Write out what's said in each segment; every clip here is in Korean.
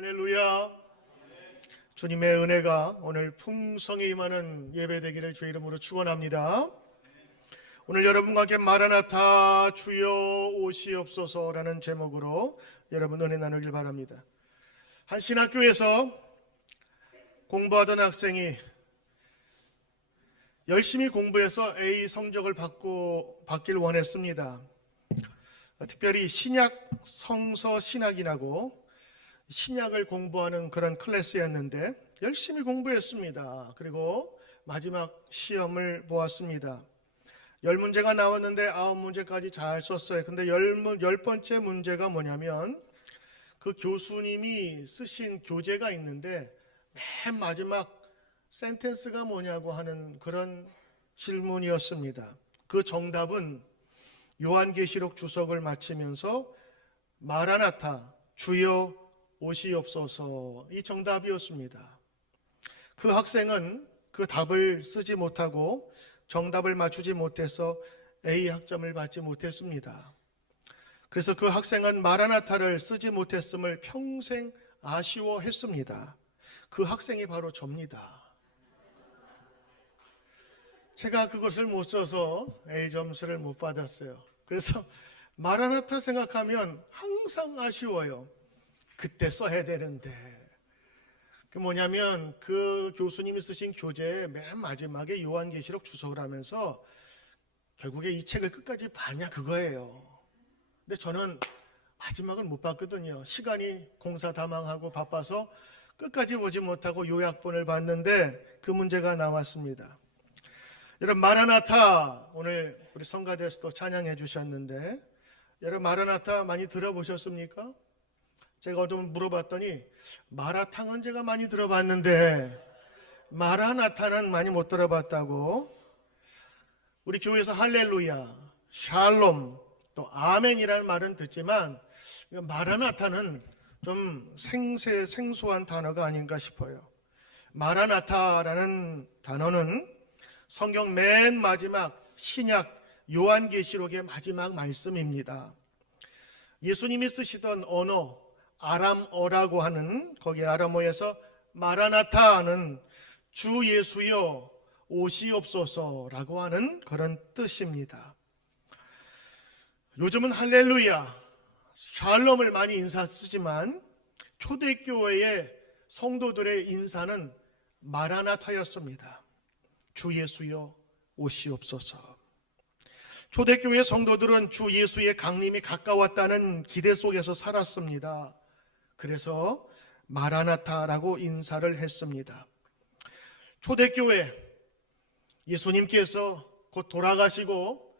할렐루야. 주님의 은혜가 오늘 풍성히 임하는 예배되기를 주의 이름으로 축원합니다. 오늘 여러분과 함께 마라나타 주여 오시옵소서라는 제목으로 여러분 은혜 나누길 바랍니다. 한 신학교에서 공부하던 학생이 열심히 공부해서 A 성적을 받길 원했습니다. 특별히 신약 성서 신학이라고 신약을 공부하는 그런 클래스였는데 열심히 공부했습니다. 그리고 마지막 시험을 보았습니다. 10문제가 나왔는데 9문제까지 잘 썼어요. 근데 10번째 문제가 뭐냐면 그 교수님이 쓰신 교재가 있는데 맨 마지막 센텐스가 뭐냐고 하는 그런 질문이었습니다. 그 정답은 요한계시록 주석을 마치면서 마라나타 주여 오시옵소서, 이 정답이었습니다. 그 학생은 그 답을 쓰지 못하고 정답을 맞추지 못해서 A 학점을 받지 못했습니다. 그래서 그 학생은 마라나타를 쓰지 못했음을 평생 아쉬워했습니다. 그 학생이 바로 접니다. 제가 그것을 못 써서 A 점수를 못 받았어요. 그래서 마라나타 생각하면 항상 아쉬워요. 그때 써야 되는데. 그 뭐냐면 그 교수님이 쓰신 교재의 맨 마지막에 요한계시록 주석을 하면서 결국에 이 책을 끝까지 봤냐 그거예요. 근데 저는 마지막을 못 봤거든요. 시간이 공사다망하고 바빠서 끝까지 보지 못하고 요약본을 봤는데 그 문제가 나왔습니다. 여러분, 마라나타 오늘 우리 성가대에서도 찬양해 주셨는데 여러분, 마라나타 많이 들어보셨습니까? 제가 좀 물어봤더니 마라탕은 제가 많이 들어봤는데 마라나타는 많이 못 들어봤다고. 우리 교회에서 할렐루야, 샬롬, 또 아멘이라는 말은 듣지만 마라나타는 좀 생소한 단어가 아닌가 싶어요. 마라나타라는 단어는 성경 맨 마지막 신약 요한계시록의 마지막 말씀입니다. 예수님이 쓰시던 언어 아람어라고 하는, 거기 아람어에서 마라나타는 주 예수여 오시옵소서라고 하는 그런 뜻입니다. 요즘은 할렐루야, 샬롬을 많이 인사 쓰지만 초대교회의 성도들의 인사는 마라나타였습니다. 주 예수여 오시옵소서. 초대교회 성도들은 주 예수의 강림이 가까웠다는 기대 속에서 살았습니다. 그래서 마라나타라고 인사를 했습니다. 초대교회, 예수님께서 곧 돌아가시고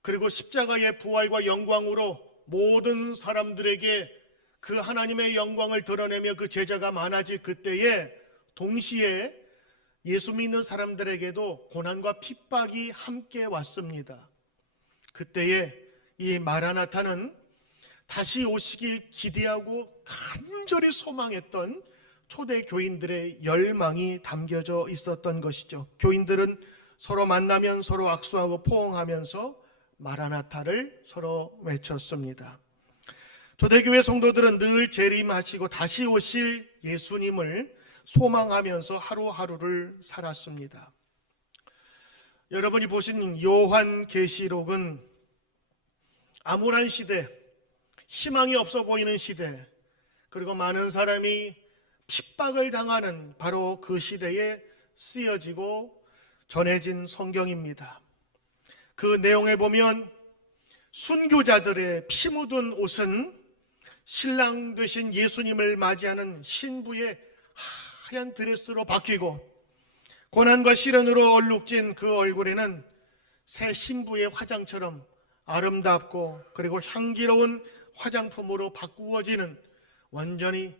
그리고 십자가의 부활과 영광으로 모든 사람들에게 그 하나님의 영광을 드러내며 그 제자가 많아질 그때에 동시에 예수 믿는 사람들에게도 고난과 핍박이 함께 왔습니다. 그때에 이 마라나타는 다시 오시길 기대하고 간절히 소망했던 초대 교인들의 열망이 담겨져 있었던 것이죠. 교인들은 서로 만나면 서로 악수하고 포옹하면서 마라나타를 서로 외쳤습니다. 초대교회 성도들은 늘 재림하시고 다시 오실 예수님을 소망하면서 하루하루를 살았습니다. 여러분이 보신 요한계시록은 암울한 시대, 희망이 없어 보이는 시대, 그리고 많은 사람이 핍박을 당하는 바로 그 시대에 쓰여지고 전해진 성경입니다. 그 내용에 보면 순교자들의 피 묻은 옷은 신랑 되신 예수님을 맞이하는 신부의 하얀 드레스로 바뀌고 고난과 시련으로 얼룩진 그 얼굴에는 새 신부의 화장처럼 아름답고 그리고 향기로운 화장품으로 바꾸어지는, 완전히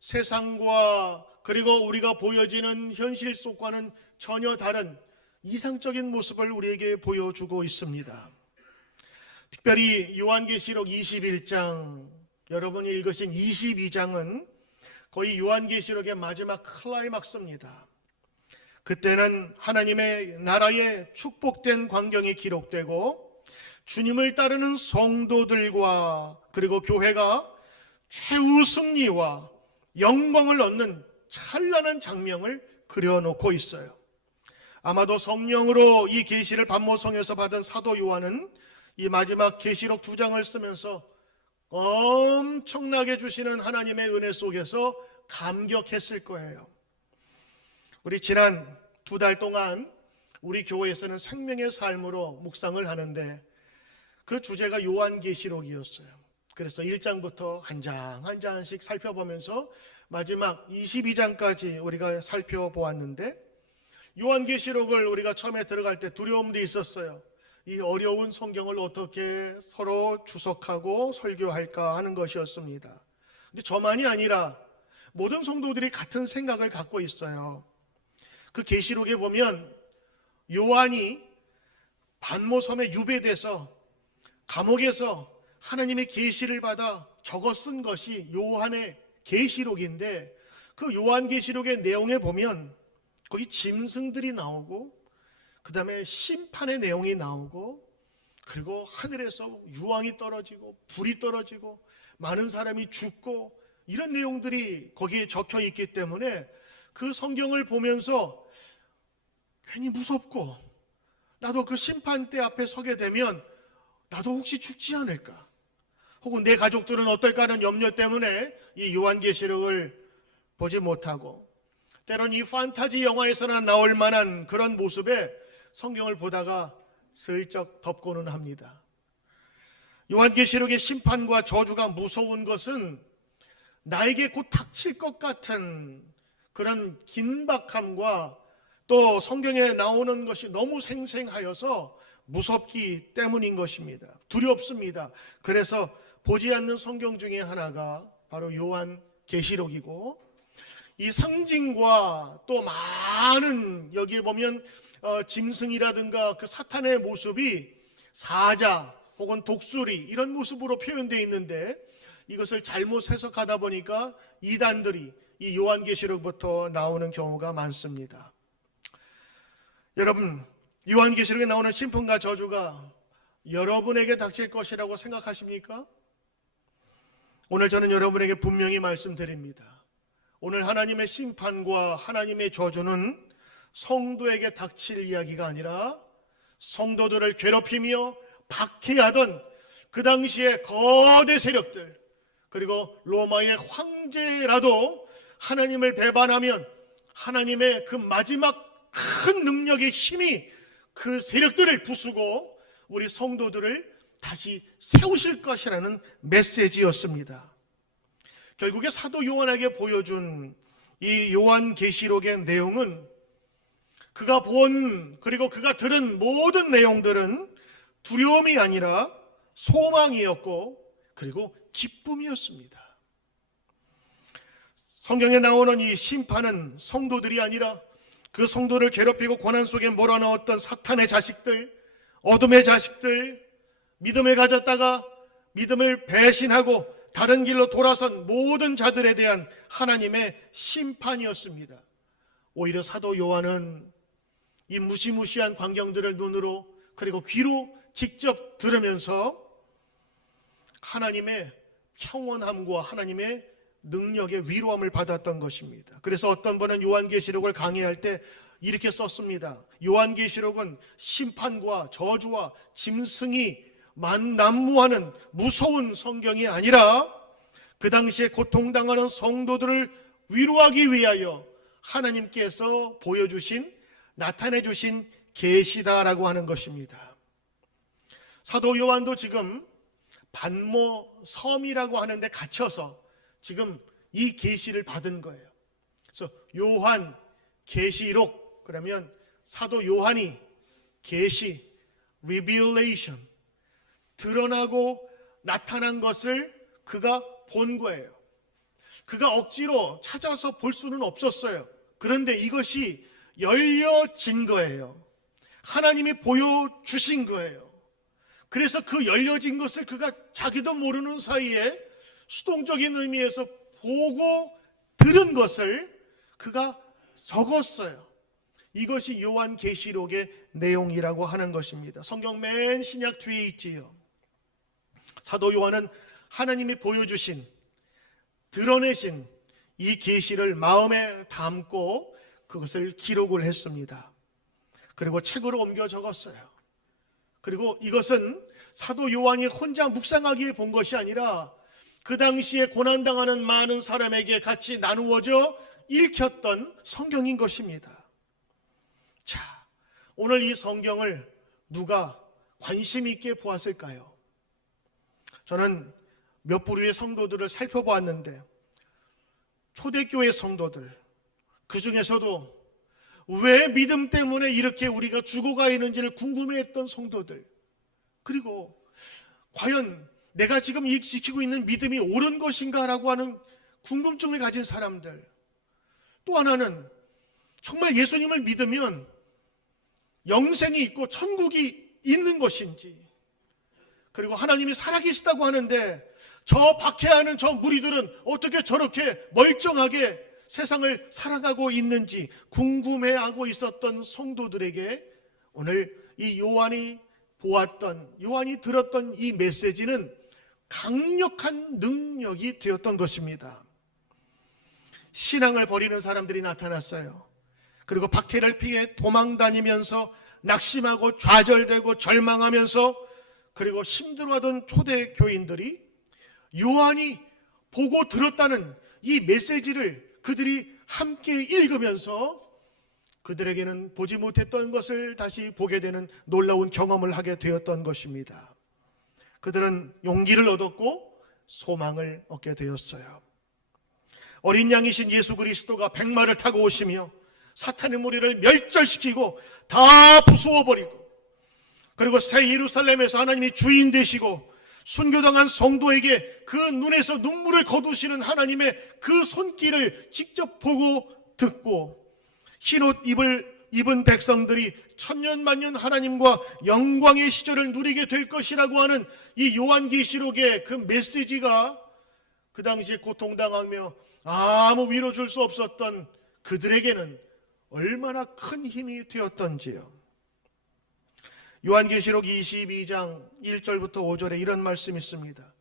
세상과 그리고 우리가 보여지는 현실 속과는 전혀 다른 이상적인 모습을 우리에게 보여주고 있습니다. 특별히 요한계시록 21장, 여러분이 읽으신 22장은 거의 요한계시록의 마지막 클라이막스입니다. 그때는 하나님의 나라의 축복된 광경이 기록되고 주님을 따르는 성도들과 그리고 교회가 최후 승리와 영광을 얻는 찬란한 장면을 그려놓고 있어요. 아마도 성령으로 이 계시를 반모성에서 받은 사도 요한은 이 마지막 계시록 2장을 쓰면서 엄청나게 주시는 하나님의 은혜 속에서 감격했을 거예요. 우리 지난 2달 동안 우리 교회에서는 생명의 삶으로 묵상을 하는데 그 주제가 요한계시록이었어요. 그래서 1장부터 한 장 한 장씩 살펴보면서 마지막 22장까지 우리가 살펴보았는데, 요한계시록을 우리가 처음에 들어갈 때 두려움도 있었어요. 이 어려운 성경을 어떻게 서로 주석하고 설교할까 하는 것이었습니다. 근데 저만이 아니라 모든 성도들이 같은 생각을 갖고 있어요. 그 계시록에 보면 요한이 반모섬에 유배돼서 감옥에서 하나님의 계시를 받아 적어 쓴 것이 요한의 계시록인데, 그 요한계시록의 내용에 보면 거기 짐승들이 나오고 그 다음에 심판의 내용이 나오고, 그리고 하늘에서 유황이 떨어지고 불이 떨어지고 많은 사람이 죽고 이런 내용들이 거기에 적혀 있기 때문에 그 성경을 보면서 괜히 무섭고, 나도 그 심판대 앞에 서게 되면 나도 혹시 죽지 않을까, 혹은 내 가족들은 어떨까 하는 염려 때문에 이 요한계시록을 보지 못하고, 때론 이 판타지 영화에서나 나올 만한 그런 모습에 성경을 보다가 슬쩍 덮고는 합니다. 요한계시록의 심판과 저주가 무서운 것은 나에게 곧 닥칠 것 같은 그런 긴박함과 또 성경에 나오는 것이 너무 생생하여서 무섭기 때문인 것입니다. 두렵습니다. 그래서 보지 않는 성경 중에 하나가 바로 요한계시록이고, 이 상징과 또 많은 여기에 보면 짐승이라든가 그 사탄의 모습이 사자 혹은 독수리 이런 모습으로 표현되어 있는데, 이것을 잘못 해석하다 보니까 이단들이 이 요한계시록부터 나오는 경우가 많습니다. 여러분, 요한계시록에 나오는 심판과 저주가 여러분에게 닥칠 것이라고 생각하십니까? 오늘 저는 여러분에게 분명히 말씀드립니다. 오늘 하나님의 심판과 하나님의 저주는 성도에게 닥칠 이야기가 아니라 성도들을 괴롭히며 박해하던 그 당시의 거대 세력들, 그리고 로마의 황제라도 하나님을 배반하면 하나님의 그 마지막 큰 능력의 힘이 그 세력들을 부수고 우리 성도들을 다시 세우실 것이라는 메시지였습니다. 결국에 사도 요한에게 보여준 이 요한계시록의 내용은 그가 본 그리고 그가 들은 모든 내용들은 두려움이 아니라 소망이었고, 그리고 기쁨이었습니다. 성경에 나오는 이 심판은 성도들이 아니라 그 성도를 괴롭히고 고난 속에 몰아넣었던 사탄의 자식들, 어둠의 자식들, 믿음을 가졌다가 믿음을 배신하고 다른 길로 돌아선 모든 자들에 대한 하나님의 심판이었습니다. 오히려 사도 요한은 이 무시무시한 광경들을 눈으로 그리고 귀로 직접 들으면서 하나님의 평온함과 하나님의 능력의 위로함을 받았던 것입니다. 그래서 어떤 분은 요한계시록을 강의할 때 이렇게 썼습니다. 요한계시록은 심판과 저주와 짐승이 만난무하는 무서운 성경이 아니라 그 당시에 고통당하는 성도들을 위로하기 위하여 하나님께서 보여주신, 나타내주신 계시다라고 하는 것입니다. 사도 요한도 지금 반모섬이라고 하는데 갇혀서 지금 이 계시를 받은 거예요. 그래서 요한 계시록, 그러면 사도 요한이 계시, revelation, 드러나고 나타난 것을 그가 본 거예요. 그가 억지로 찾아서 볼 수는 없었어요. 그런데 이것이 열려진 거예요. 하나님이 보여주신 거예요. 그래서 그 열려진 것을 그가 자기도 모르는 사이에 수동적인 의미에서 보고 들은 것을 그가 적었어요. 이것이 요한계시록의 내용이라고 하는 것입니다. 성경 맨 신약 뒤에 있지요. 사도 요한은 하나님이 보여주신, 드러내신 이 계시를 마음에 담고 그것을 기록을 했습니다. 그리고 책으로 옮겨 적었어요. 그리고 이것은 사도 요한이 혼자 묵상하기에 본 것이 아니라 그 당시에 고난당하는 많은 사람에게 같이 나누어져 읽혔던 성경인 것입니다. 자, 오늘 이 성경을 누가 관심 있게 보았을까요? 저는 몇 부류의 성도들을 살펴보았는데 초대교회 성도들, 그 중에서도 왜 믿음 때문에 이렇게 우리가 죽어가 있는지를 궁금해했던 성도들, 그리고 과연 내가 지금 지키고 있는 믿음이 옳은 것인가라고 하는 궁금증을 가진 사람들, 또 하나는 정말 예수님을 믿으면 영생이 있고 천국이 있는 것인지, 그리고 하나님이 살아계시다고 하는데 저 박해하는 저 무리들은 어떻게 저렇게 멀쩡하게 세상을 살아가고 있는지 궁금해하고 있었던 성도들에게 오늘 이 요한이 보았던, 요한이 들었던 이 메시지는 강력한 능력이 되었던 것입니다. 신앙을 버리는 사람들이 나타났어요. 그리고 박해를 피해 도망다니면서 낙심하고 좌절되고 절망하면서 그리고 힘들어하던 초대 교인들이 요한이 보고 들었다는 이 메시지를 그들이 함께 읽으면서 그들에게는 보지 못했던 것을 다시 보게 되는 놀라운 경험을 하게 되었던 것입니다. 그들은 용기를 얻었고 소망을 얻게 되었어요. 어린 양이신 예수 그리스도가 백마를 타고 오시며 사탄의 무리를 멸절시키고 다 부수어버리고, 그리고 새 예루살렘에서 하나님이 주인 되시고 순교당한 성도에게 그 눈에서 눈물을 거두시는 하나님의 그 손길을 직접 보고 듣고 흰옷 입은 백성들이 천년만년 하나님과 영광의 시절을 누리게 될 것이라고 하는 이 요한계시록의 그 메시지가 그 당시에 고통당하며 아무 위로 줄 수 없었던 그들에게는 얼마나 큰 힘이 되었던지요. 요한계시록 22장 1절부터 5절에 이런 말씀이 있습니다.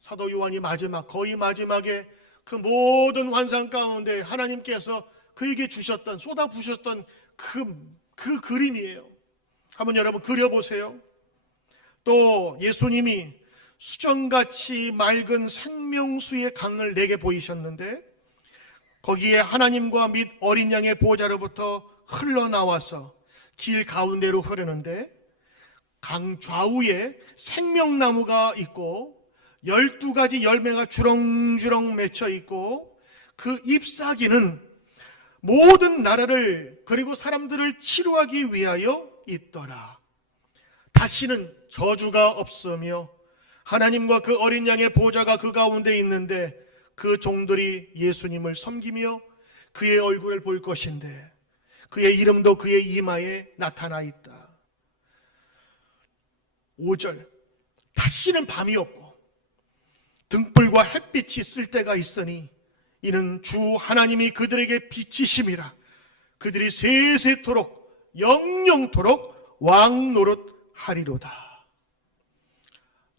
사도 요한이 거의 마지막에 그 모든 환상 가운데 하나님께서 그에게 주셨던, 쏟아부으셨던 그 그림이에요. 한번 여러분 그려보세요. 또 예수님이 수정같이 맑은 생명수의 강을 내게 보이셨는데 거기에 하나님과 및 어린 양의 보호자로부터 흘러나와서 길 가운데로 흐르는데 강 좌우에 생명나무가 있고 12가지 열매가 주렁주렁 맺혀 있고 그 잎사귀는 모든 나라를 그리고 사람들을 치료하기 위하여 있더라. 다시는 저주가 없으며 하나님과 그 어린 양의 보호자가 그 가운데 있는데 그 종들이 예수님을 섬기며 그의 얼굴을 볼 것인데 그의 이름도 그의 이마에 나타나 있다. 5절, 다시는 밤이 없고 등불과 햇빛이 쓸 때가 있으니 이는 주 하나님이 그들에게 빛이심이라. 그들이 세세토록 영영토록 왕노릇하리로다.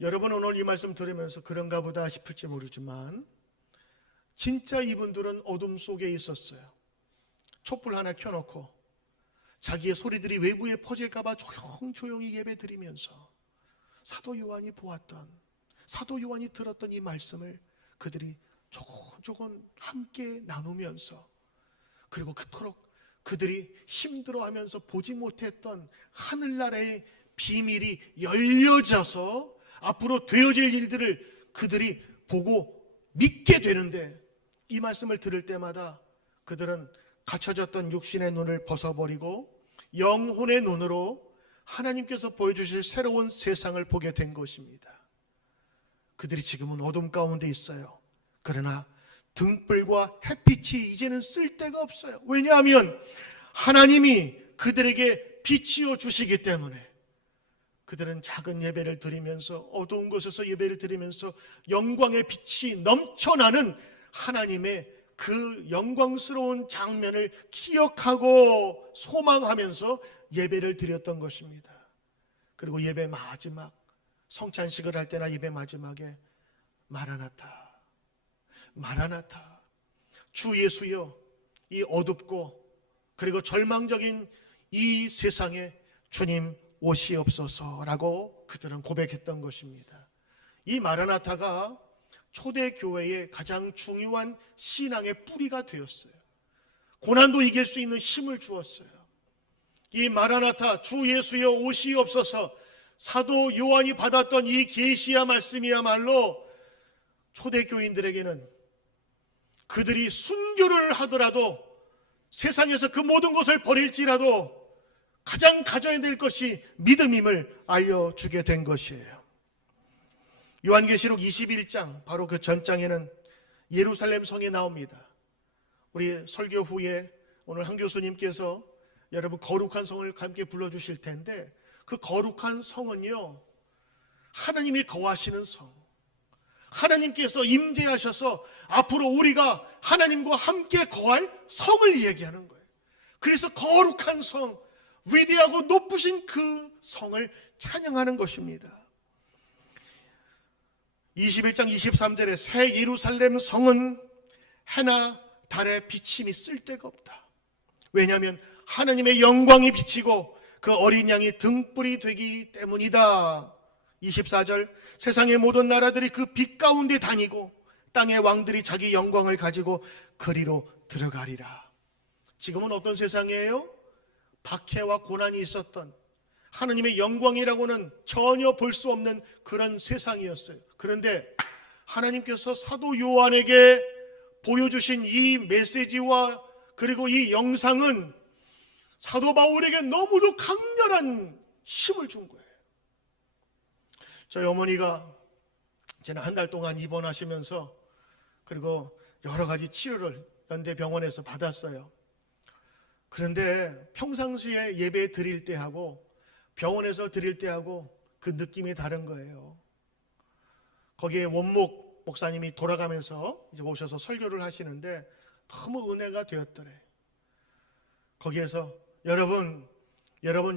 여러분 오늘 이 말씀 들으면서 그런가 보다 싶을지 모르지만 진짜 이분들은 어둠 속에 있었어요. 촛불 하나 켜놓고 자기의 소리들이 외부에 퍼질까봐 조용조용히 예배드리면서 사도 요한이 보았던, 사도 요한이 들었던 이 말씀을 그들이 조금 함께 나누면서, 그리고 그토록 그들이 힘들어하면서 보지 못했던 하늘나라의 비밀이 열려져서 앞으로 되어질 일들을 그들이 보고 믿게 되는데, 이 말씀을 들을 때마다 그들은 갇혀졌던 육신의 눈을 벗어버리고 영혼의 눈으로 하나님께서 보여주실 새로운 세상을 보게 된 것입니다. 그들이 지금은 어둠 가운데 있어요. 그러나 등불과 햇빛이 이제는 쓸 데가 없어요. 왜냐하면 하나님이 그들에게 빛이어 주시기 때문에 그들은 작은 예배를 드리면서, 어두운 곳에서 예배를 드리면서 영광의 빛이 넘쳐나는 하나님의 그 영광스러운 장면을 기억하고 소망하면서 예배를 드렸던 것입니다. 그리고 예배 마지막, 성찬식을 할 때나 예배 마지막에 마라나타, 마라나타, 주 예수여, 이 어둡고 그리고 절망적인 이 세상에 주님 오시옵소서라고 그들은 고백했던 것입니다. 이 마라나타가 초대교회의 가장 중요한 신앙의 뿌리가 되었어요. 고난도 이길 수 있는 힘을 주었어요. 이 마라나타, 주 예수여 오시옵소서, 사도 요한이 받았던 이 계시야 말씀이야말로 초대교인들에게는 그들이 순교를 하더라도, 세상에서 그 모든 것을 버릴지라도 가장 가져야 될 것이 믿음임을 알려주게 된 것이에요. 요한계시록 21장, 바로 그 전장에는 예루살렘 성이 나옵니다. 우리 설교 후에 오늘 한 교수님께서 여러분 거룩한 성을 함께 불러주실 텐데, 그 거룩한 성은요, 하나님이 거하시는 성, 하나님께서 임재하셔서 앞으로 우리가 하나님과 함께 거할 성을 얘기하는 거예요. 그래서 거룩한 성, 위대하고 높으신 그 성을 찬양하는 것입니다. 21장 23절에 새 예루살렘 성은 해나 달의 비침이 쓸데가 없다. 왜냐하면 하나님의 영광이 비치고 그 어린 양이 등불이 되기 때문이다. 24절, 세상의 모든 나라들이 그 빛 가운데 다니고 땅의 왕들이 자기 영광을 가지고 그리로 들어가리라. 지금은 어떤 세상이에요? 박해와 고난이 있었던, 하나님의 영광이라고는 전혀 볼 수 없는 그런 세상이었어요. 그런데 하나님께서 사도 요한에게 보여주신 이 메시지와 그리고 이 영상은 사도 바울에게 너무도 강렬한 힘을 준 거예요. 저희 어머니가 지난 한 달 동안 입원하시면서 그리고 여러 가지 치료를 연대병원에서 받았어요. 그런데 평상시에 예배 드릴 때하고 병원에서 드릴 때하고 그 느낌이 다른 거예요. 거기에 원목 목사님이 돌아가면서 이제 오셔서 설교를 하시는데 너무 은혜가 되었더래. 거기에서 여러분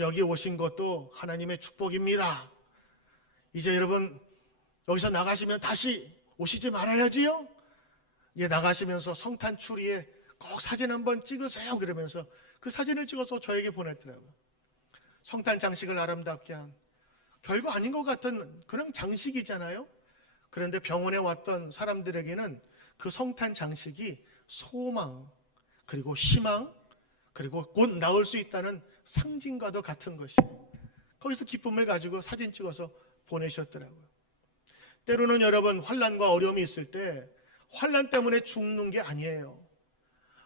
여기 오신 것도 하나님의 축복입니다. 이제 여러분 여기서 나가시면 다시 오시지 말아야지요. 이제 나가시면서 성탄 추리에 꼭 사진 한번 찍으세요. 그러면서 그 사진을 찍어서 저에게 보냈더라고요. 성탄 장식을 아름답게 한, 별거 아닌 것 같은 그런 장식이잖아요. 그런데 병원에 왔던 사람들에게는 그 성탄 장식이 소망, 그리고 희망, 그리고 곧 나올 수 있다는 상징과도 같은 것이에요. 거기서 기쁨을 가지고 사진 찍어서 보내셨더라고요. 때로는 여러분 환난과 어려움이 있을 때 환난 때문에 죽는 게 아니에요.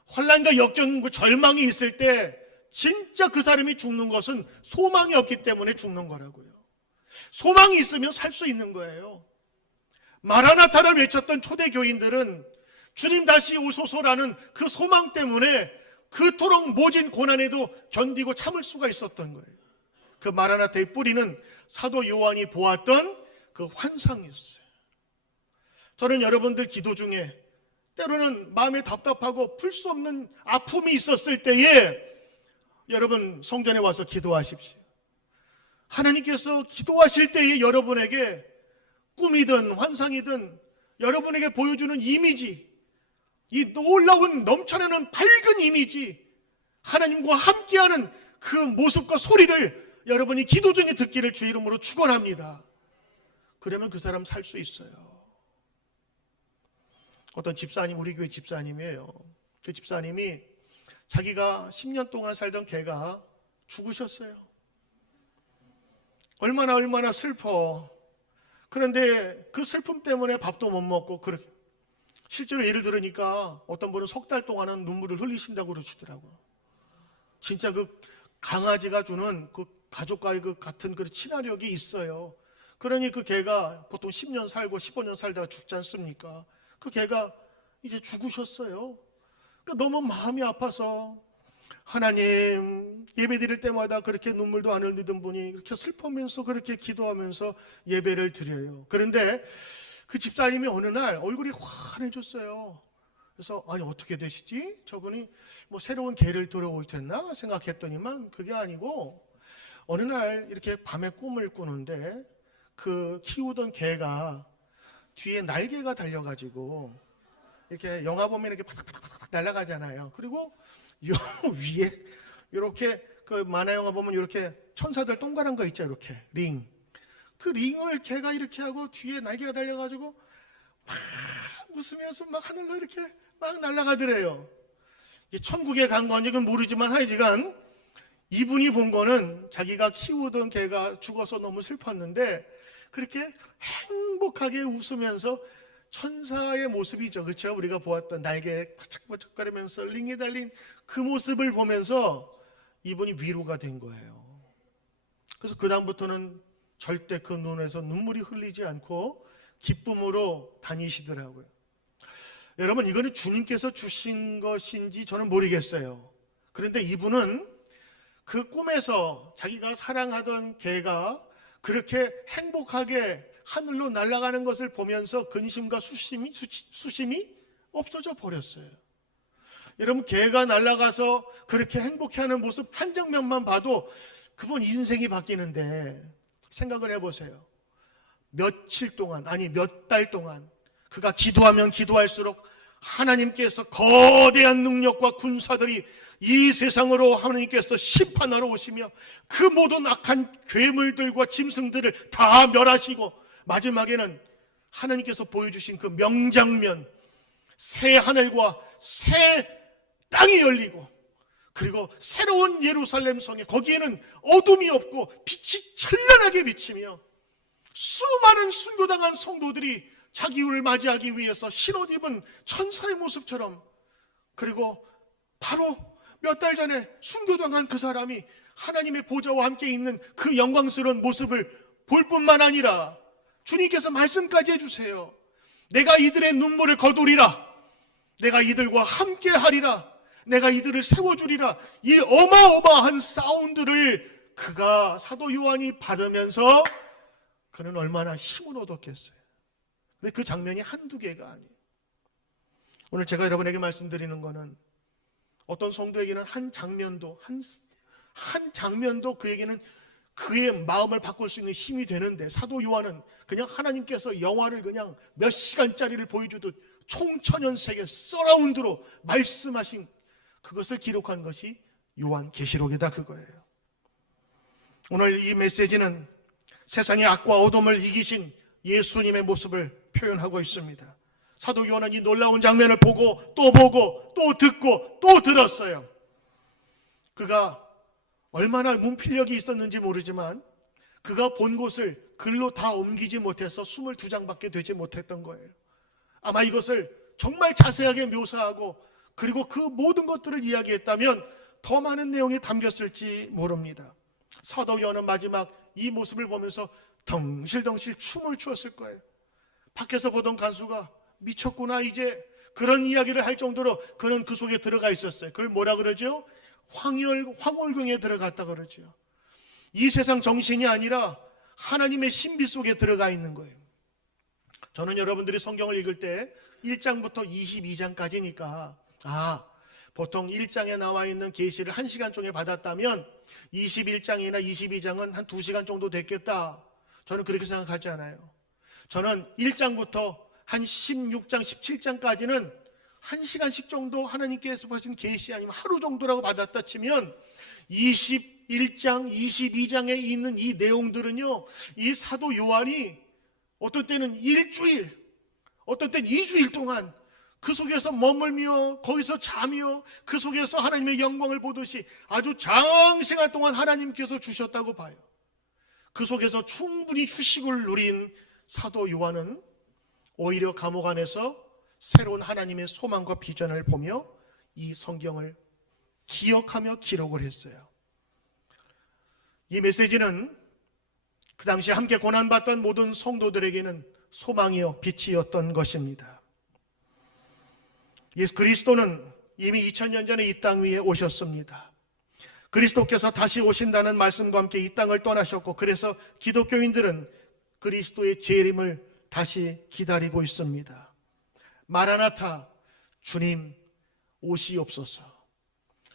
환난과 역경과 절망이 있을 때 진짜 그 사람이 죽는 것은 소망이 없기 때문에 죽는 거라고요. 소망이 있으면 살 수 있는 거예요. 마라나타를 외쳤던 초대교인들은 주님 다시 오소서라는 그 소망 때문에 그토록 모진 고난에도 견디고 참을 수가 있었던 거예요. 그 마라나타의 뿌리는 사도 요한이 보았던 그 환상이었어요. 저는 여러분들 기도 중에 때로는 마음에 답답하고 풀 수 없는 아픔이 있었을 때에 여러분 성전에 와서 기도하십시오. 하나님께서 기도하실 때에 여러분에게 꿈이든 환상이든 여러분에게 보여주는 이미지, 이 놀라운 넘쳐나는 밝은 이미지, 하나님과 함께하는 그 모습과 소리를 여러분이 기도 중에 듣기를 주 이름으로 축원합니다. 그러면 그 사람 살 수 있어요. 어떤 집사님, 우리 교회 집사님이에요. 그 집사님이 자기가 10년 동안 살던 개가 죽으셨어요. 얼마나 슬퍼. 그런데 그 슬픔 때문에 밥도 못 먹고, 실제로 예를 들으니까 어떤 분은 석 달 동안은 눈물을 흘리신다고 그러시더라고요. 진짜 그 강아지가 주는 그 가족과의 그 같은 그 친화력이 있어요. 그러니 그 개가 보통 10년 살고 15년 살다가 죽지 않습니까? 그 개가 이제 죽으셨어요. 그러니까 너무 마음이 아파서 하나님, 예배 드릴 때마다 그렇게 눈물도 안 흘리던 분이 그렇게 슬퍼하면서 그렇게 기도하면서 예배를 드려요. 그런데 그 집사님이 어느 날 얼굴이 환해졌어요. 그래서 아니 어떻게 되시지? 저분이 뭐 새로운 개를 들어올 텐나 생각했더니만 그게 아니고 어느 날 이렇게 밤에 꿈을 꾸는데 그 키우던 개가 뒤에 날개가 달려가지고 이렇게 영화 보면 이렇게 팍팍팍 날아가잖아요. 그리고 요 위에 이렇게 그 만화 영화 보면 이렇게 천사들 동그란 거 있죠. 이렇게 링. 그 링을 걔가 이렇게 하고 뒤에 날개가 달려가지고 막 웃으면서 막 하늘로 이렇게 막 날아가더래요. 천국에 간 건지 그건 모르지만 하여간 이분이 본 거는 자기가 키우던 개가 죽어서 너무 슬펐는데 그렇게 행복하게 웃으면서 천사의 모습이죠. 그렇죠? 우리가 보았던 날개 바짝바짝거리면서 링이 달린 그 모습을 보면서 이분이 위로가 된 거예요. 그래서 그 다음부터는 절대 그 눈에서 눈물이 흘리지 않고 기쁨으로 다니시더라고요. 여러분, 이거는 주님께서 주신 것인지 저는 모르겠어요. 그런데 이분은 그 꿈에서 자기가 사랑하던 개가 그렇게 행복하게 하늘로 날아가는 것을 보면서 근심과 수심이 없어져 버렸어요. 여러분, 개가 날아가서 그렇게 행복해하는 모습 한 장면만 봐도 그분 인생이 바뀌는데 생각을 해보세요. 며칠 동안, 아니 몇 달 동안 그가 기도하면 기도할수록 하나님께서 거대한 능력과 군사들이 이 세상으로 하나님께서 심판하러 오시며 그 모든 악한 괴물들과 짐승들을 다 멸하시고 마지막에는 하나님께서 보여주신 그 명장면, 새 하늘과 새 땅이 열리고 그리고 새로운 예루살렘 성에 거기에는 어둠이 없고 빛이 찬란하게 비치며 수많은 순교당한 성도들이 자기 후를 맞이하기 위해서 신옷 입은 천사의 모습처럼, 그리고 바로 몇 달 전에 순교당한 그 사람이 하나님의 보좌와 함께 있는 그 영광스러운 모습을 볼 뿐만 아니라 주님께서 말씀까지 해주세요. 내가 이들의 눈물을 거두리라, 내가 이들과 함께 하리라, 내가 이들을 세워주리라. 이 어마어마한 사운드를 그가 사도 요한이 받으면서 그는 얼마나 힘을 얻었겠어요. 근데 그 장면이 한두 개가 아니에요. 오늘 제가 여러분에게 말씀드리는 거는 어떤 성도에게는 한 장면도 그에게는 그의 마음을 바꿀 수 있는 힘이 되는데, 사도 요한은 그냥 하나님께서 영화를 그냥 몇 시간짜리를 보여주듯 총천연세계 서라운드로 말씀하신 그것을 기록한 것이 요한계시록이다, 그거예요. 오늘 이 메시지는 세상의 악과 어둠을 이기신 예수님의 모습을 표현하고 있습니다. 사도 요한은 이 놀라운 장면을 보고 또 듣고 또 들었어요. 그가 얼마나 문필력이 있었는지 모르지만 그가 본 곳을 글로 다 옮기지 못해서 22장밖에 되지 못했던 거예요. 아마 이것을 정말 자세하게 묘사하고 그리고 그 모든 것들을 이야기했다면 더 많은 내용이 담겼을지 모릅니다. 사도 요한은 마지막 이 모습을 보면서 덩실덩실 춤을 추었을 거예요. 밖에서 보던 간수가 미쳤구나 이제, 그런 이야기를 할 정도로 그는 그 속에 들어가 있었어요. 그걸 뭐라 그러죠? 황홀경에 들어갔다 그러죠. 이 세상 정신이 아니라 하나님의 신비 속에 들어가 있는 거예요. 저는 여러분들이 성경을 읽을 때 1장부터 22장까지니까 보통 1장에 나와 있는 계시를 1시간 중에 받았다면 21장이나 22장은 한 2시간 정도 됐겠다. 저는 그렇게 생각하지 않아요. 저는 1장부터 한 16장, 17장까지는 1시간씩 정도 하나님께서 하신 계시 아니면 하루 정도라고 받았다 치면 21장, 22장에 있는 이 내용들은요, 이 사도 요한이 어떤 때는 일주일, 어떤 때는 2주일 동안 그 속에서 머물며 거기서 자며 그 속에서 하나님의 영광을 보듯이 아주 장시간 동안 하나님께서 주셨다고 봐요. 그 속에서 충분히 휴식을 누린 사도 요한은 오히려 감옥 안에서 새로운 하나님의 소망과 비전을 보며 이 성경을 기억하며 기록을 했어요. 이 메시지는 그 당시 함께 고난받던 모든 성도들에게는 소망이요 빛이었던 것입니다. 예수 그리스도는 이미 2000년 전에 이 땅 위에 오셨습니다. 그리스도께서 다시 오신다는 말씀과 함께 이 땅을 떠나셨고, 그래서 기독교인들은 그리스도의 재림을 다시 기다리고 있습니다. 마라나타, 주님 오시옵소서.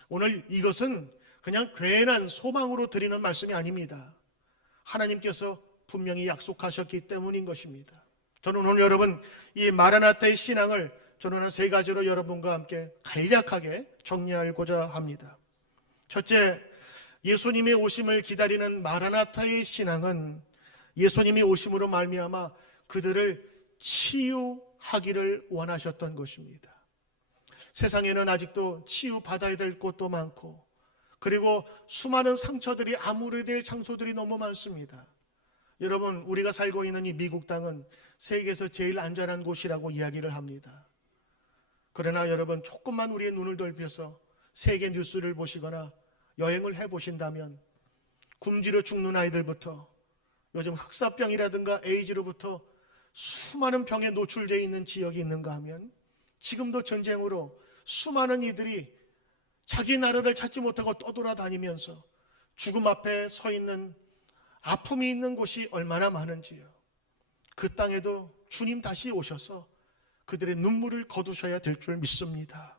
오늘 이것은 그냥 괜한 소망으로 드리는 말씀이 아닙니다. 하나님께서 분명히 약속하셨기 때문인 것입니다. 저는 오늘 여러분 이 마라나타의 신앙을 저는 한 세 가지로 여러분과 함께 간략하게 정리하고자 합니다. 첫째, 예수님의 오심을 기다리는 마라나타의 신앙은 예수님이 오심으로 말미암아 그들을 치유하기를 원하셨던 것입니다. 세상에는 아직도 치유받아야 될 곳도 많고, 그리고 수많은 상처들이 아물어야 될 장소들이 너무 많습니다. 여러분, 우리가 살고 있는 이 미국 땅은 세계에서 제일 안전한 곳이라고 이야기를 합니다. 그러나 여러분, 조금만 우리의 눈을 넓혀서 세계 뉴스를 보시거나 여행을 해보신다면 굶주려 죽는 아이들부터 요즘 흑사병이라든가 에이즈로부터 수많은 병에 노출되어 있는 지역이 있는가 하면 지금도 전쟁으로 수많은 이들이 자기 나라를 찾지 못하고 떠돌아다니면서 죽음 앞에 서 있는 아픔이 있는 곳이 얼마나 많은지요. 그 땅에도 주님 다시 오셔서 그들의 눈물을 거두셔야 될 줄 믿습니다.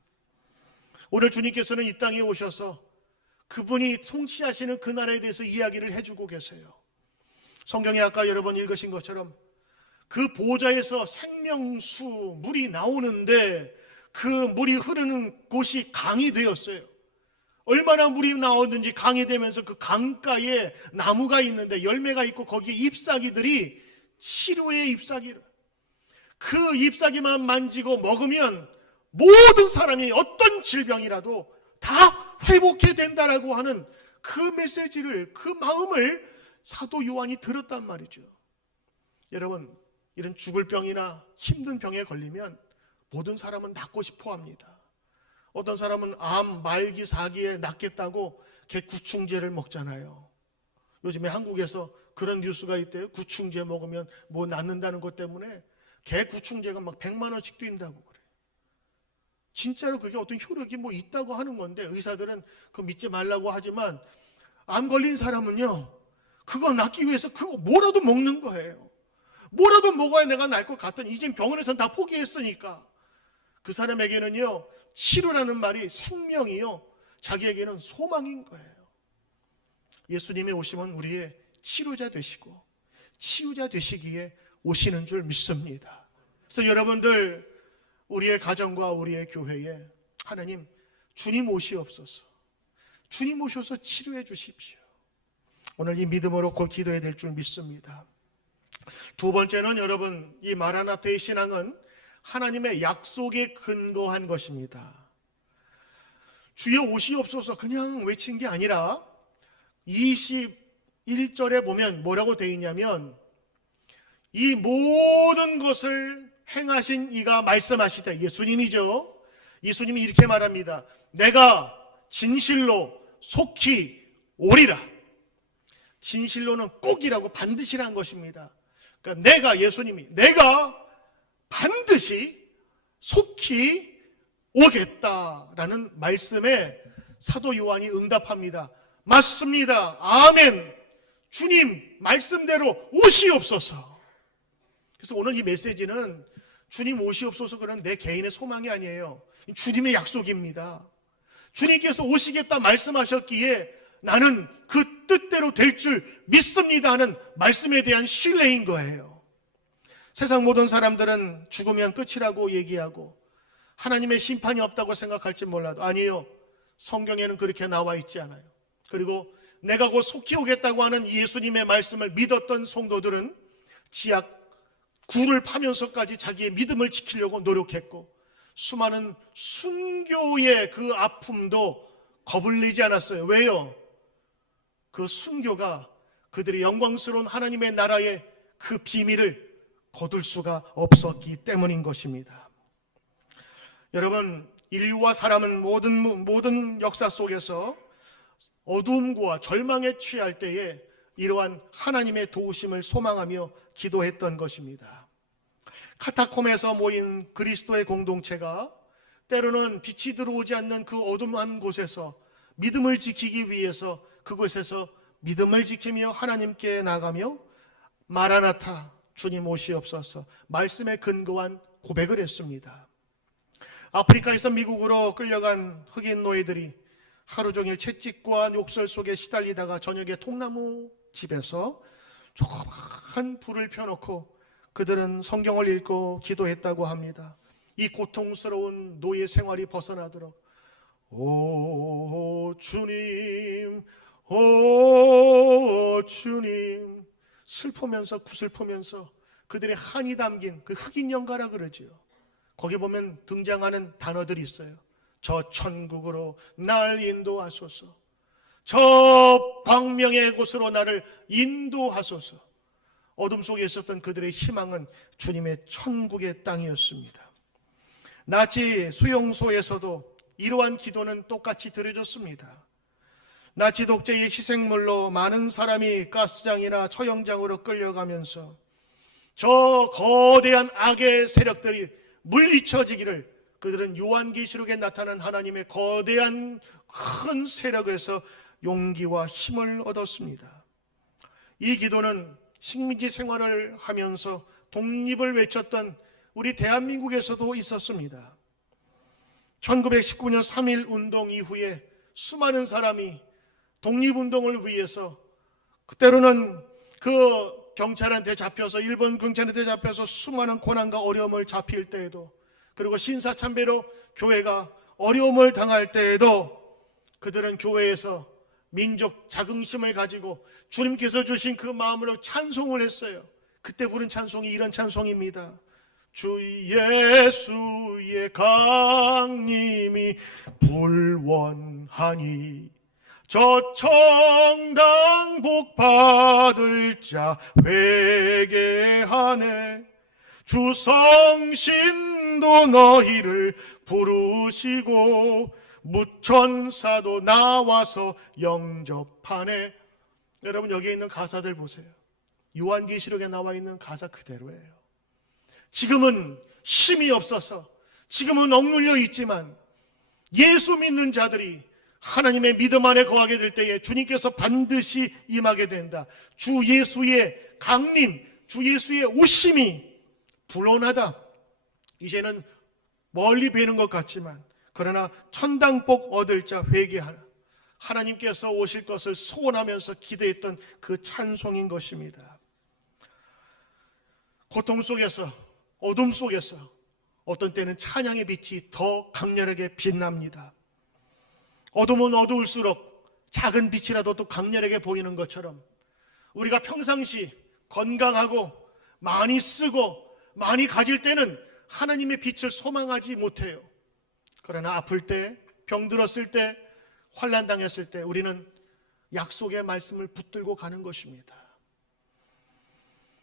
오늘 주님께서는 이 땅에 오셔서 그분이 통치하시는 그 나라에 대해서 이야기를 해주고 계세요. 성경에 아까 여러분 읽으신 것처럼 그 보좌에서 생명수 물이 나오는데 그 물이 흐르는 곳이 강이 되었어요. 얼마나 물이 나오든지 강이 되면서 그 강가에 나무가 있는데 열매가 있고 거기에 잎사귀들이 치료의 잎사귀를, 그 잎사귀만 만지고 먹으면 모든 사람이 어떤 질병이라도 다 회복해 된다라고 하는 그 메시지를, 그 마음을 사도 요한이 들었단 말이죠. 여러분, 이런 죽을 병이나 힘든 병에 걸리면 모든 사람은 낫고 싶어 합니다. 어떤 사람은 암, 말기, 사기에 낫겠다고 개 구충제를 먹잖아요. 요즘에 한국에서 그런 뉴스가 있대요. 구충제 먹으면 뭐 낫는다는 것 때문에 개 구충제가 막 100만 원씩 뛴다고 그래요. 진짜로 그게 어떤 효력이 뭐 있다고 하는 건데 의사들은 그거 믿지 말라고 하지만 암 걸린 사람은요, 그거 낫기 위해서 그거 뭐라도 먹는 거예요. 뭐라도 먹어야 내가 날 것 같더니 이젠 병원에서는 다 포기했으니까 그 사람에게는요, 치료라는 말이 생명이요, 자기에게는 소망인 거예요. 예수님의 오심은 우리의 치료자 되시고 치유자 되시기에 오시는 줄 믿습니다. 그래서 여러분들, 우리의 가정과 우리의 교회에 하나님, 주님 오시옵소서, 주님 오셔서 치료해 주십시오. 오늘 이 믿음으로 곧 기도해야 될 줄 믿습니다. 두 번째는 여러분, 이 마라나타의 신앙은 하나님의 약속에 근거한 것입니다. 주여 오시옵소서 그냥 외친 게 아니라 21절에 보면 뭐라고 되어 있냐면, 이 모든 것을 행하신 이가 말씀하시되, 예수님이죠. 예수님이 이렇게 말합니다. 내가 진실로 속히 오리라. 진실로는 꼭이라고, 반드시라는 것입니다. 그러니까 내가, 예수님이 내가 반드시 속히 오겠다라는 말씀에 사도 요한이 응답합니다. 맞습니다. 아멘. 주님 말씀대로 오시옵소서. 그래서 오늘 이 메시지는 주님 오시옵소서 그런 내 개인의 소망이 아니에요. 주님의 약속입니다. 주님께서 오시겠다 말씀하셨기에 나는 그 뜻대로 될 줄 믿습니다 하는 말씀에 대한 신뢰인 거예요. 세상 모든 사람들은 죽으면 끝이라고 얘기하고 하나님의 심판이 없다고 생각할지 몰라도 아니에요. 성경에는 그렇게 나와 있지 않아요. 그리고 내가 곧 속히 오겠다고 하는 예수님의 말씀을 믿었던 성도들은 지약 굴을 파면서까지 자기의 믿음을 지키려고 노력했고, 수많은 순교의 그 아픔도 겁을 내지 않았어요. 왜요? 그 순교가 그들의 영광스러운 하나님의 나라의 그 비밀을 거둘 수가 없었기 때문인 것입니다. 여러분, 인류와 사람은 모든 역사 속에서 어두움과 절망에 취할 때에 이러한 하나님의 도우심을 소망하며 기도했던 것입니다. 카타콤에서 모인 그리스도의 공동체가 때로는 빛이 들어오지 않는 그 어둠한 곳에서 믿음을 지키기 위해서 그곳에서 믿음을 지키며 하나님께 나가며 마라나타, 주님 오시옵소서 말씀에 근거한 고백을 했습니다. 아프리카에서 미국으로 끌려간 흑인 노예들이 하루 종일 채찍과 욕설 속에 시달리다가 저녁에 통나무 집에서 조그만 불을 펴놓고 그들은 성경을 읽고 기도했다고 합니다. 이 고통스러운 노예 생활이 벗어나도록 오 주님, 오 주님, 슬프면서 구슬프면서 그들의 한이 담긴 그 흑인 연가라 그러지요. 거기 보면 등장하는 단어들이 있어요. 저 천국으로 날 인도하소서, 저 광명의 곳으로 나를 인도하소서. 어둠 속에 있었던 그들의 희망은 주님의 천국의 땅이었습니다. 나치 수용소에서도 이러한 기도는 똑같이 드려졌습니다. 나치 독재의 희생물로 많은 사람이 가스장이나 처형장으로 끌려가면서 저 거대한 악의 세력들이 물리쳐지기를 그들은 요한계시록에 나타난 하나님의 거대한 큰 세력에서 용기와 힘을 얻었습니다. 이 기도는 식민지 생활을 하면서 독립을 외쳤던 우리 대한민국에서도 있었습니다. 1919년 3.1 운동 이후에 수많은 사람이 독립운동을 위해서 그때로는 그 경찰한테 잡혀서 일본 경찰한테 잡혀서 수많은 고난과 어려움을 잡힐 때에도, 그리고 신사참배로 교회가 어려움을 당할 때에도 그들은 교회에서 민족 자긍심을 가지고 주님께서 주신 그 마음으로 찬송을 했어요. 그때 부른 찬송이 이런 찬송입니다. 주 예수의 강림이 불원하니 저 청당 복 받을 자 회개하네. 주 성신도 너희를 부르시고 무천사도 나와서 영접하네. 여러분, 여기에 있는 가사들 보세요. 요한계시록에 나와 있는 가사 그대로예요. 지금은 힘이 없어서, 지금은 억눌려 있지만 예수 믿는 자들이 하나님의 믿음 안에 거하게 될 때에 주님께서 반드시 임하게 된다. 주 예수의 강림, 주 예수의 오심이 불온하다. 이제는 멀리 뵈는 것 같지만, 그러나 천당복 얻을 자 회개하라. 하나님께서 오실 것을 소원하면서 기도했던 그 찬송인 것입니다. 고통 속에서, 어둠 속에서 어떤 때는 찬양의 빛이 더 강렬하게 빛납니다. 어둠은 어두울수록 작은 빛이라도 또 강렬하게 보이는 것처럼 우리가 평상시 건강하고 많이 쓰고 많이 가질 때는 하나님의 빛을 소망하지 못해요. 그러나 아플 때, 병들었을 때, 환난 당했을 때 우리는 약속의 말씀을 붙들고 가는 것입니다.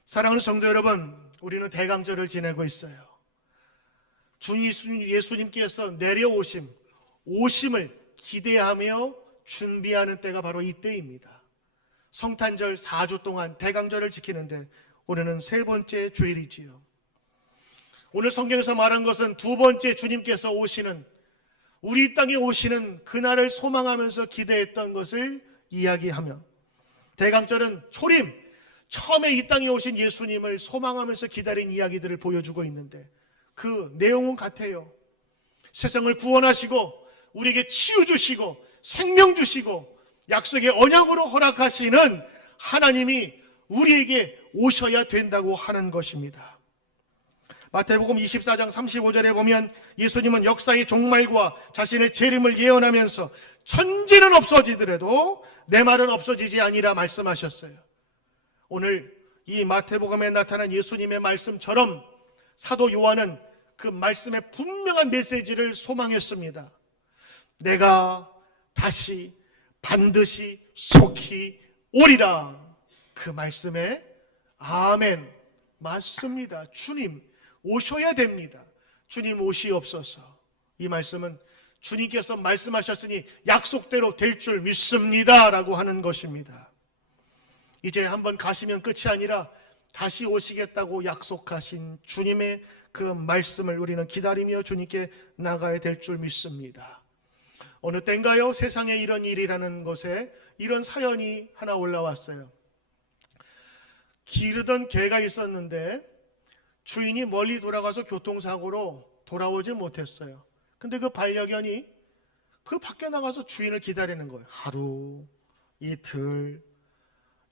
사랑하는 성도 여러분, 우리는 대강절을 지내고 있어요. 주 예수님께서 내려오심, 오심을 기대하며 준비하는 때가 바로 이때입니다. 성탄절 4주 동안 대강절을 지키는데 오늘은 세 번째 주일이지요. 오늘 성경에서 말한 것은 두 번째 주님께서 오시는, 우리 땅에 오시는 그날을 소망하면서 기대했던 것을 이야기하며, 대강절은 초림, 처음에 이 땅에 오신 예수님을 소망하면서 기다린 이야기들을 보여주고 있는데 그 내용은 같아요. 세상을 구원하시고 우리에게 치유 주시고 생명 주시고 약속의 언약으로 허락하시는 하나님이 우리에게 오셔야 된다고 하는 것입니다. 마태복음 24장 35절에 보면 예수님은 역사의 종말과 자신의 재림을 예언하면서 천지는 없어지더라도 내 말은 없어지지 아니라 말씀하셨어요. 오늘 이 마태복음에 나타난 예수님의 말씀처럼 사도 요한은 그 말씀의 분명한 메시지를 소망했습니다. 내가 다시 반드시 속히 오리라. 그 말씀에 아멘, 맞습니다. 주님 오셔야 됩니다. 주님 오시옵소서. 이 말씀은 주님께서 말씀하셨으니 약속대로 될 줄 믿습니다 라고 하는 것입니다. 이제 한번 가시면 끝이 아니라 다시 오시겠다고 약속하신 주님의 그 말씀을 우리는 기다리며 주님께 나가야 될 줄 믿습니다. 어느 때인가요? 세상에 이런 일이라는 것에 이런 사연이 하나 올라왔어요. 기르던 개가 있었는데 주인이 멀리 돌아가서 교통사고로 돌아오지 못했어요. 근데 그 반려견이 그 밖에 나가서 주인을 기다리는 거예요. 하루, 이틀.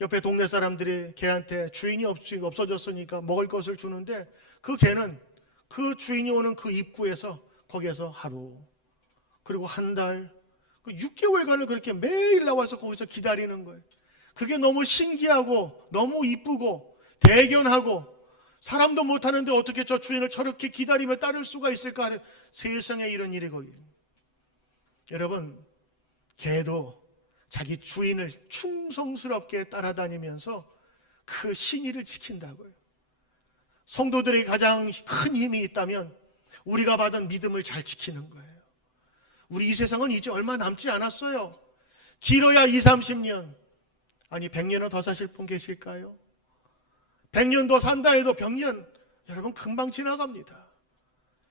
옆에 동네 사람들이 개한테 주인이 없어졌으니까 먹을 것을 주는데 그 개는 그 주인이 오는 그 입구에서 거기에서 하루, 그리고 한 달, 6개월간을 그렇게 매일 나와서 거기서 기다리는 거예요. 그게 너무 신기하고 너무 이쁘고 대견하고, 사람도 못하는데 어떻게 저 주인을 저렇게 기다리며 따를 수가 있을까 하는, 세상에 이런 일이 거기. 여러분, 개도 자기 주인을 충성스럽게 따라다니면서 그 신의를 지킨다고요. 성도들에게 가장 큰 힘이 있다면 우리가 받은 믿음을 잘 지키는 거예요. 우리 이 세상은 이제 얼마 남지 않았어요. 길어야 20, 30년, 아니 100년은 더 사실 분 계실까요? 100년 더 산다 해도 100년, 여러분 금방 지나갑니다.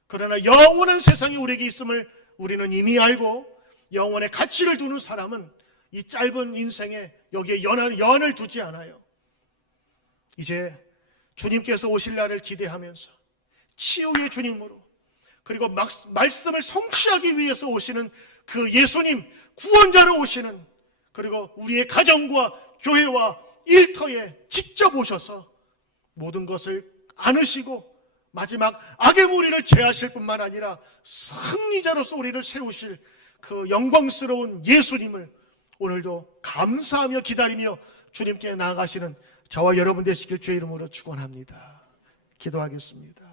그러나 영원한 세상이 우리에게 있음을 우리는 이미 알고, 영원의 가치를 두는 사람은 이 짧은 인생에 여기에 연을 두지 않아요. 이제 주님께서 오실 날을 기대하면서 치유의 주님으로, 그리고 말씀을 성취하기 위해서 오시는 그 예수님, 구원자로 오시는, 그리고 우리의 가정과 교회와 일터에 직접 오셔서 모든 것을 안으시고 마지막 악의 무리를 제하실 뿐만 아니라 승리자로서 우리를 세우실 그 영광스러운 예수님을 오늘도 감사하며 기다리며 주님께 나아가시는 저와 여러분 되시길 주의 이름으로 축원합니다. 기도하겠습니다.